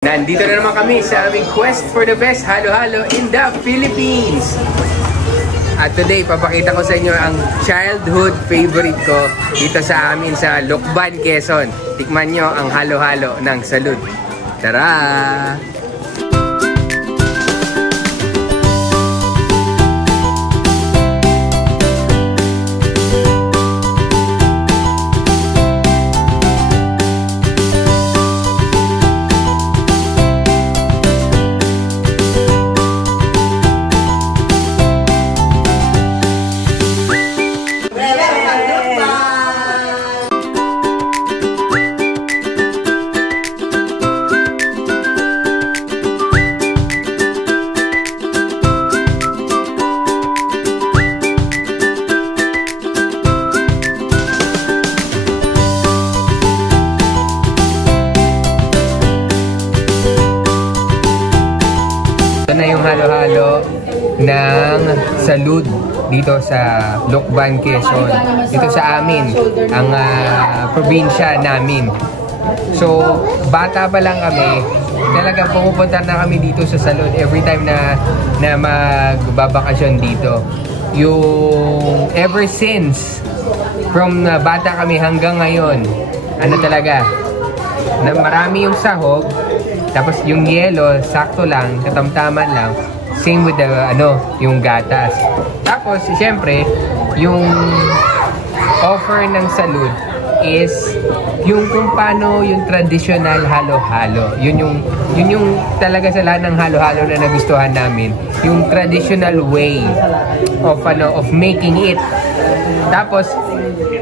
Nandito na naman kami sa aming quest for the best halo-halo in the Philippines. At today, papakita ko sa inyo ang childhood favorite ko dito sa amin sa Lucban, Quezon. Tikman nyo ang halo-halo ng Salud. Tara! Na yung halo-halo ng Salud dito sa Lucban, Quezon. Dito sa amin, ang probinsya namin. So, bata pa lang kami, talagang pumupunta na kami dito sa Salud every time na magbabakasyon dito. Yung ever since, from bata kami hanggang ngayon, ano talaga, na marami yung sahog. Tapos yung yelo, sakto lang, katamtaman lang. Same with the, yung gatas. Tapos, siyempre, yung offer ng Salud is yung kung paano yung traditional halo-halo. Yun yung talaga sa lahat ng halo-halo na nagustuhan namin. Yung traditional way of making it. Tapos,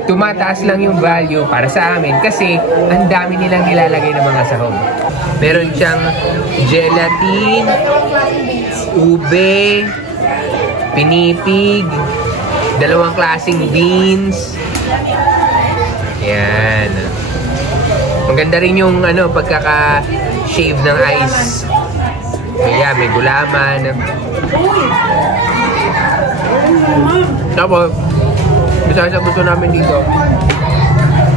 tumataas lang yung value para sa amin kasi ang dami nilang nilalagay ng mga sahog. Meron siyang gelatin, ube, pinipig, dalawang klaseng beans. Yan. Maganda rin yung pagkaka-shave ng ice. Kaya may gulaman. Tapos, bisa sa gusto namin dito.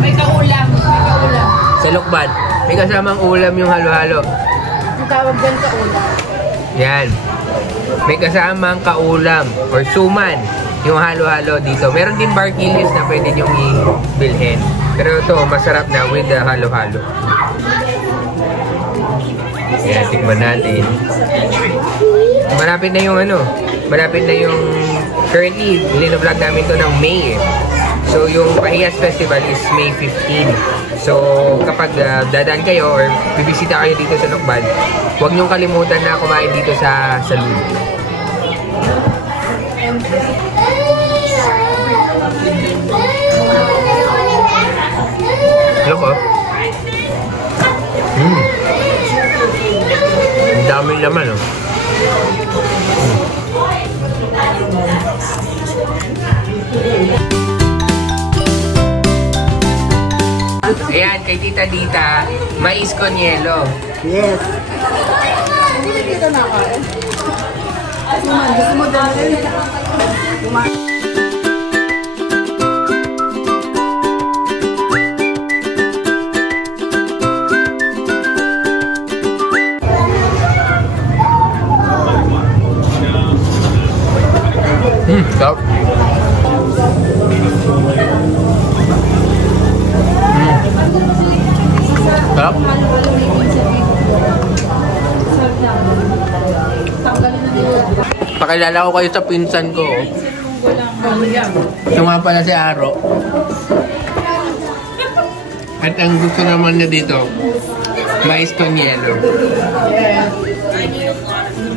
May kaulam. Sa Lucban, may kasamang ulam yung halo-halo. Ang tawag dyan kaulam. Yan. May kasamang kaulam or suman yung halo-halo dito. Meron din barquillos na pwede nyo i-bilhin. Pero ito, masarap na with the halo-halo. Yan, tikman natin. Malapit na yung malapit na yung currently, lino-vlog namin to ng May. So, yung Pahiyas Festival is May 15. So, kapag dadaan kayo or bibisita kayo dito sa Lucban, huwag niyong kalimutan na kumain dito sa Salud. Look, oh. Ang dami naman, oh. Ayan, kay Tita Dita, mais con yelo. Yes. Hindi na dito na ako. Gusto mo dahil. Sarap. Sarap. Pakilala ko kayo sa pinsan ko. Ito nga pala si Aro. At ang gusto naman niya dito, mais con yelo.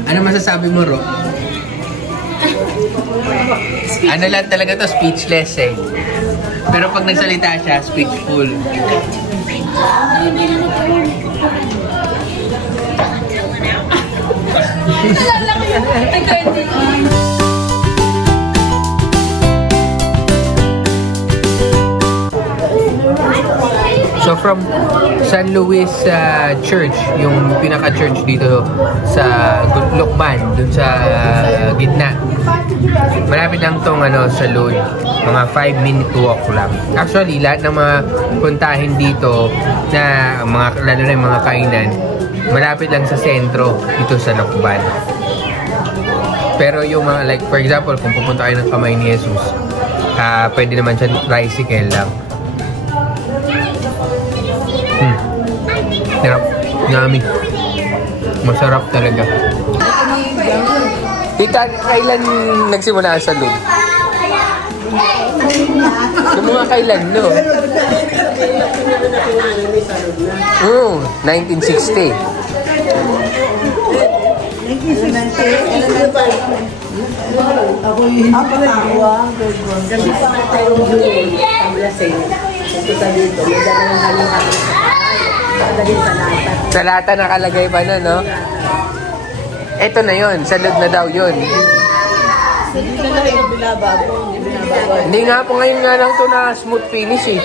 Ano masasabi mo, Ro? Ano lang talaga to, speechless eh. Pero pag nagsalita siya, speechful. So from San Luis Church, yung pinaka-church dito sa Lucban, dun sa gitna. Malapit lang tong Salud, mga 5-minute walk lang. Actually, lahat ng mga puntahin dito na lalo na yung mga kainan, Malapit lang sa sentro, dito sa Lokban. Pero yung mga, like, for example, kung pupunta kayo ng Kamay ni Jesus, pwede naman siya tricycle lang. Sarap. Yummy. Masarap talaga. Tita, kailan nagsimula ang salud? Yung mga kailan, no? 1960. Sa lata nakalagay pa na, no? Ito na yun. Salud na daw yun. Hindi nga po ngayon nga lang ito na smooth finish eh.